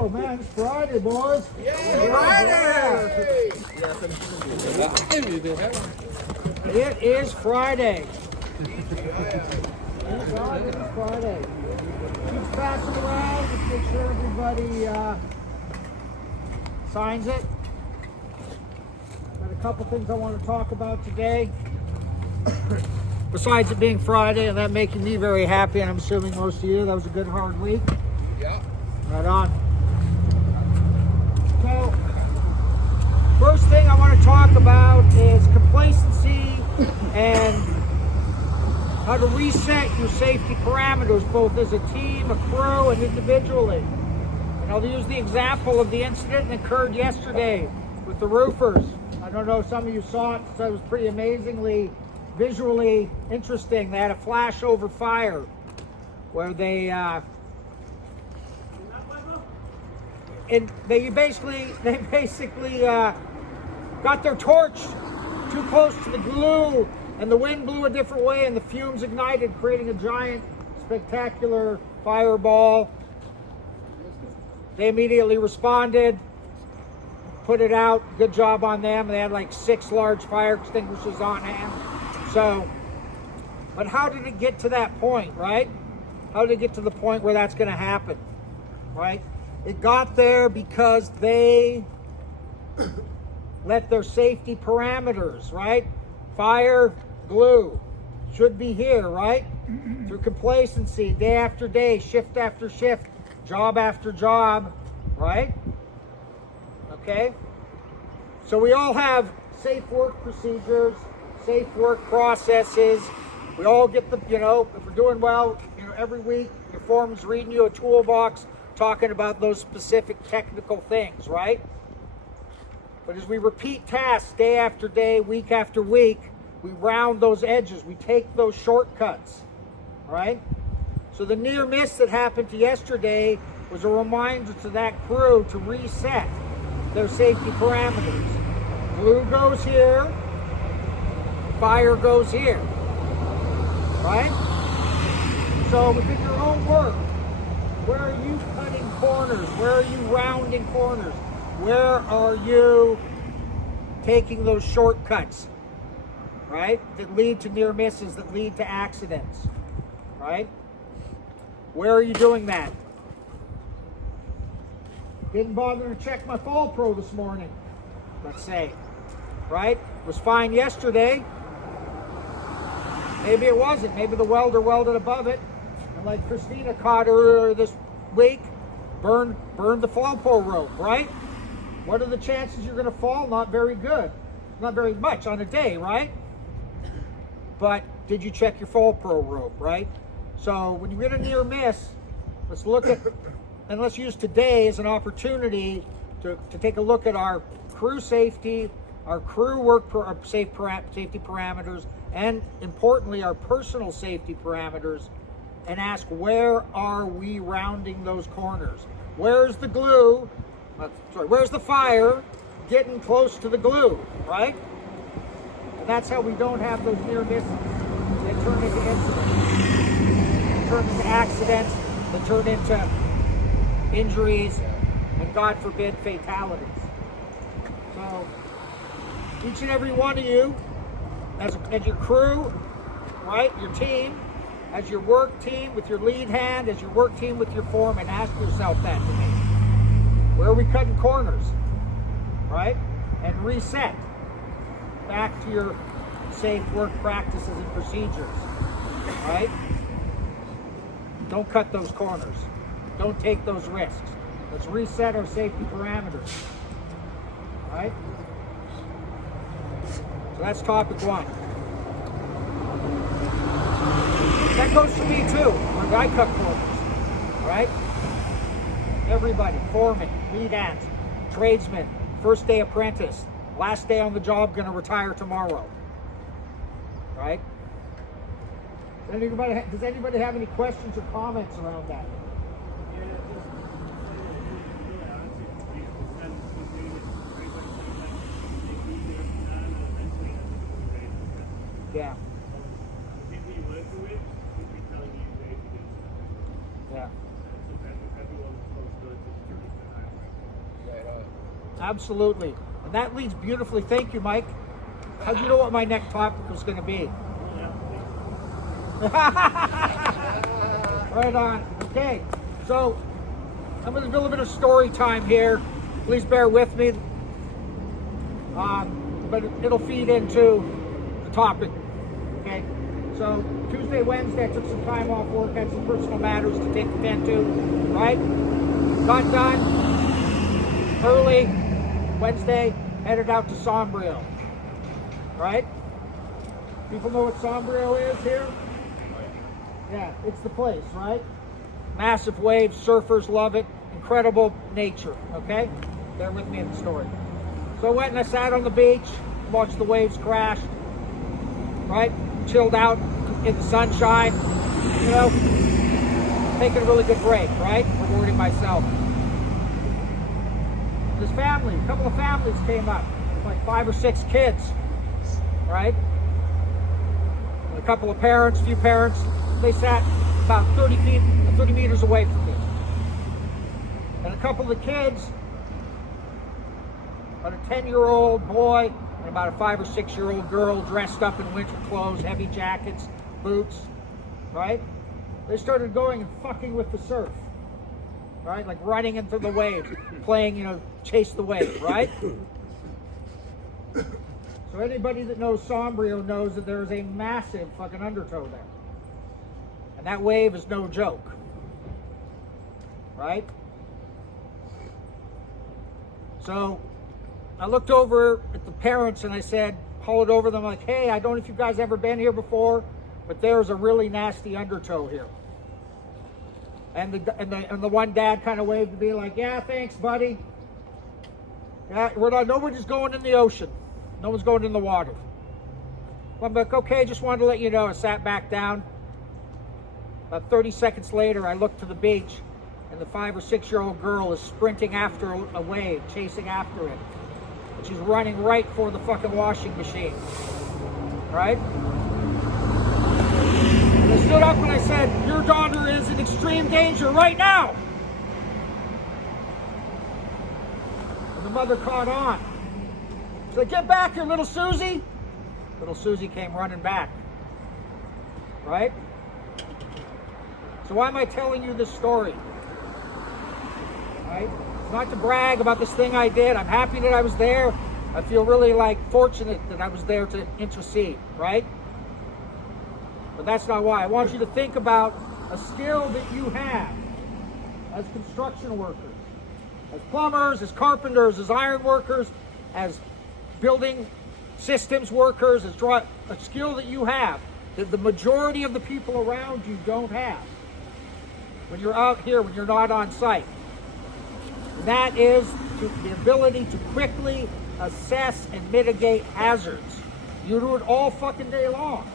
Oh man, it's Friday, boys. Friday! It is Friday. Thank God it is Friday. Keep passing around. Just make sure everybody signs it. Got a couple things I want to talk about today. Besides it being Friday and that making me very happy, and I'm assuming most of you, that was a good hard week. Yeah. Right on. So, first thing I want to talk about is complacency and how to reset your safety parameters, both as a team, a crew, and individually. And I'll use the example of the incident that occurred yesterday with the roofers. I don't know if some of you saw it, so it was pretty amazingly visually interesting. They had a flash over fire where they basically got their torch too close to the glue, and the wind blew a different way, and the fumes ignited, creating a giant, spectacular fireball. They immediately responded, put it out. Good job on them. They had like 6 large fire extinguishers on hand. So, but how did it get to that point, right? How did it get to the point where that's going to happen, right? It got there because they let their safety parameters, right? Fire, glue, should be here, right? Through complacency, day after day, shift after shift, job after job, right? Okay? So we all have safe work procedures, safe work processes. We all get the, if we're doing well, every week your foreman's reading you a toolbox talking about those specific technical things, right? But as we repeat tasks day after day, week after week, we round those edges, we take those shortcuts, right? So the near miss that happened to yesterday was a reminder to that crew to reset their safety parameters. Glue goes here, fire goes here, right? So within your own work, where are you cutting corners? Where are you rounding corners? Where are you taking those shortcuts, right? That lead to near misses, that lead to accidents, right? Where are you doing that? Didn't bother to check my Fall Pro this morning, let's say, right? Was fine yesterday. Maybe it wasn't. Maybe the welder welded above it. And like Christina caught earlier this week, burned the Fall Pro rope, right? What are the chances you're going to fall? Not very good. Not very much on a day, right? But did you check your Fall Pro rope, right? So when you get a near miss, let's look at, and let's use today as an opportunity to take a look at our crew safety, our crew work safety parameters, and importantly, our personal safety parameters, and ask, where are we rounding those corners? Where's the glue? Where's the fire getting close to the glue, right? And that's how we don't have those near misses. They turn into incidents. They turn into accidents. They turn into injuries, and God forbid, fatalities. So, each and every one of you, as your crew, right, your team, as your work team with your lead hand, as your work team with your foreman, ask yourself that today. Where are we cutting corners, right? And reset back to your safe work practices and procedures, right? Don't cut those corners. Don't take those risks. Let's reset our safety parameters, right? So that's topic 1. That goes for me too, when I cut corners, right? Everybody, foreman, lead hands, tradesman, first day apprentice, last day on the job, gonna retire tomorrow, right? Does anybody have any questions or comments around that? Yeah. Yeah. Right on. Absolutely. And that leads beautifully. Thank you, Mike. How'd you know what my next topic was going to be? Right on. Okay. So I'm going to do a little bit of story time here. Please bear with me. But it'll feed into the topic. Okay. So Tuesday, Wednesday, I took some time off work, had some personal matters to tend to, right? Got done early Wednesday, headed out to Sombrio, right? People know what Sombrio is here? Yeah, it's the place, right? Massive waves, surfers love it, incredible nature, okay? Bear with me in the story. So I went and I sat on the beach, watched the waves crash, right? Chilled out in the sunshine, you know, taking a really good break, right? Rewarding myself. This family, a couple of families came up, like 5 or 6 kids, right? And a couple of parents, few parents, they sat about 30 meters away from me. And a couple of the kids, about a 10-year-old boy and about a 5 or 6-year-old girl dressed up in winter clothes, heavy jackets, boots, right? They started going and fucking with the surf, right? Like running into the waves, playing, you know, chase the wave, right? So anybody that knows Sombrio knows that there's a massive fucking undertow there. And that wave is no joke, right? So I looked over at the parents and I said, hollered over them like, hey, I don't know if you guys ever been here before, but there's a really nasty undertow here. And the one dad kind of waved to me like, yeah, thanks, buddy. Yeah, nobody's going in the ocean. No one's going in the water. I'm like, okay, just wanted to let you know. I sat back down. About 30 seconds later, I looked to the beach, and the 5 or 6-year-old girl is sprinting after a wave, chasing after it. And she's running right for the fucking washing machine. Right? And I stood up and I said, your daughter is in extreme danger right now. And the mother caught on. She's like, get back here, little Susie. Little Susie came running back. Right? So why am I telling you this story? Right? It's not to brag about this thing I did. I'm happy that I was there. I feel really fortunate that I was there to intercede, right? But that's not why. I want you to think about a skill that you have as construction workers, as plumbers, as carpenters, as iron workers, as building systems workers, as a skill that you have that the majority of the people around you don't have. When you're out here, when you're not on site. And that is the ability to quickly assess and mitigate hazards. You do it all fucking day long.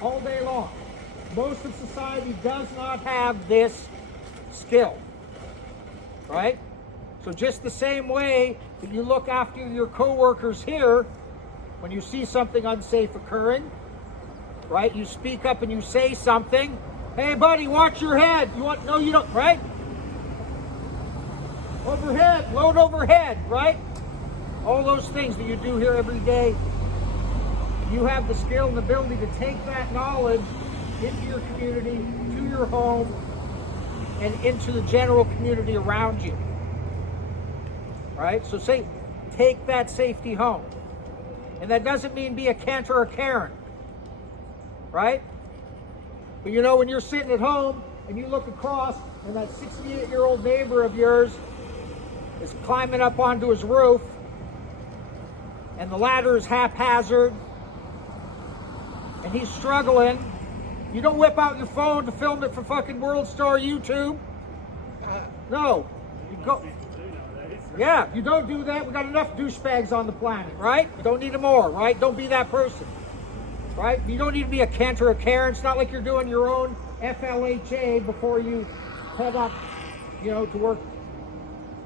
All day long. Most of society does not have this skill. Right? So just the same way that you look after your coworkers here, when you see something unsafe occurring, right? You speak up and you say something. Hey, buddy, watch your head. No, you don't, right? Overhead, load overhead, right? All those things that you do here every day. You have the skill and ability to take that knowledge into your community, to your home, and into the general community around you. Right? So take that safety home. And that doesn't mean be a Kent or a Karen. Right? But you know, when you're sitting at home and you look across and that 68-year-old neighbor of yours is climbing up onto his roof and the ladder is haphazard and he's struggling, you don't whip out your phone to film it for fucking World Star YouTube. No. You go. Yeah, you don't do that. We got enough douchebags on the planet, right? You don't need them more, right? Don't be that person. Right? You don't need to be a Kent or a Karen. It's not like you're doing your own FLHA before you head up, you know, to work.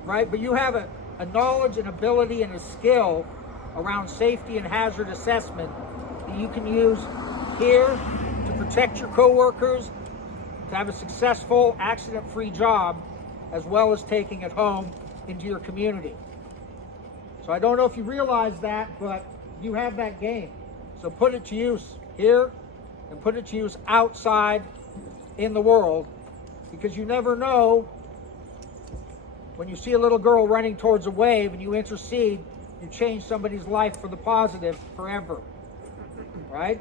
Right? But you have a knowledge and ability and a skill around safety and hazard assessment that you can use here to protect your coworkers, to have a successful, accident-free job, as well as taking it home into your community. So I don't know if you realize that, but you have that game. So put it to use here and put it to use outside in the world, because you never know when you see a little girl running towards a wave and you intercede, you change somebody's life for the positive forever, right?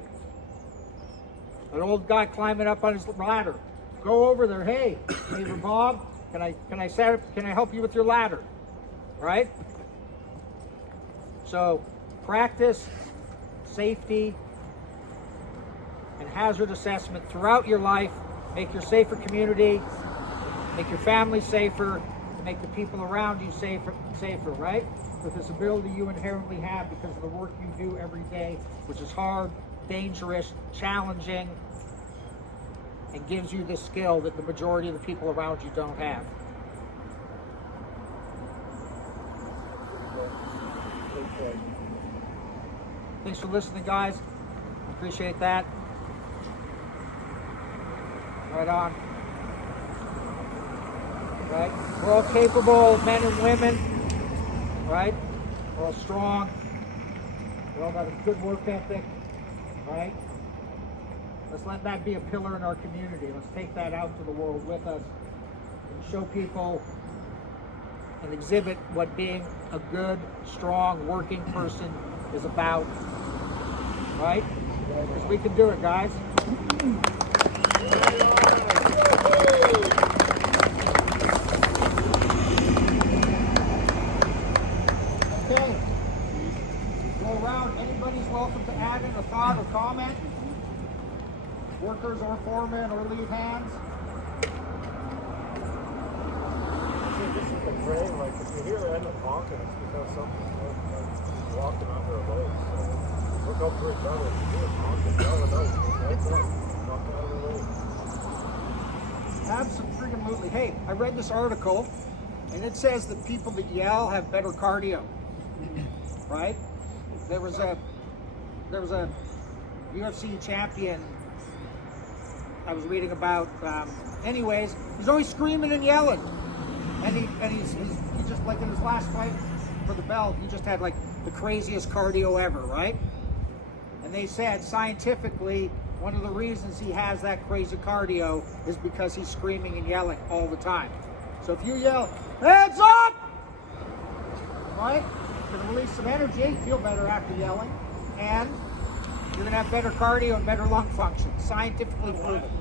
An old guy climbing up on his ladder. Go over there. Hey, neighbor Bob, can I help you with your ladder? Right? So practice safety and hazard assessment throughout your life. Make your safer community, make your family safer, make the people around you safer, right? With this ability you inherently have because of the work you do every day, which is hard, dangerous, challenging, and gives you this skill that the majority of the people around you don't have. Thanks for listening, guys. Appreciate that. Right on. Right? We're all capable men and women. Right? We're all strong. We all got a good work ethic. Right? Let's let that be a pillar in our community. Let's take that out to the world with us and show people and exhibit what being a good, strong, working person is about. Right? Because we can do it, guys. Okay. Go around. Anybody's welcome to add in a thought or comment. Workers or foremen or lead hands. This is the gray, like if you hear the end of honking, it's because something's walking under a load. So look up for each other. If you hear honking, yell it out. Heads up, walking under a load. Absolutely. Hey, I read this article, and it says that people that yell have better cardio. Right? There was a UFC champion I was reading about. Anyways, he's always screaming and yelling, and he's just like in his last fight for the belt, he just had like the craziest cardio ever, right? And they said scientifically, one of the reasons he has that crazy cardio is because he's screaming and yelling all the time. So if you yell, "Hands up!" right? You're gonna release some energy, feel better after yelling, and you're gonna have better cardio and better lung function. Scientifically proven.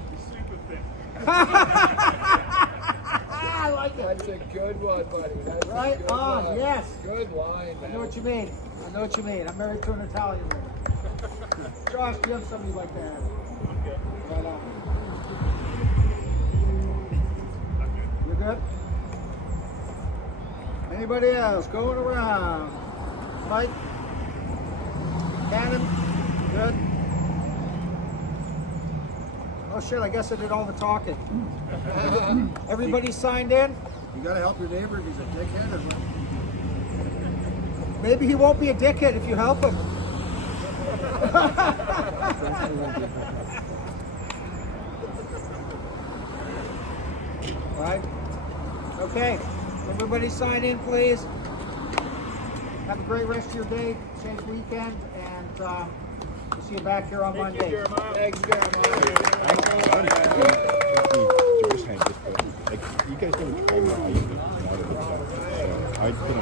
I like it. That's a good one, buddy. That's Right a good on, one. yes. Good line, I man. know what you mean. I know what you mean. I'm married to an Italian woman. Josh, do you have somebody like that? Okay. Right on. You're good? Anybody else going around? Mike? Cannon? Good? Oh shit, I guess I did all the talking. Everybody signed in? You gotta help your neighbor if he's a dickhead or what? Maybe he won't be a dickhead if you help him. Right? Okay. Everybody sign in, please. Have a great rest of your day, safe weekend, and we'll see you back here on Monday. Thanks, Jeremiah. Josh had just put, like, you guys don't tell me how you get out of it. So I put him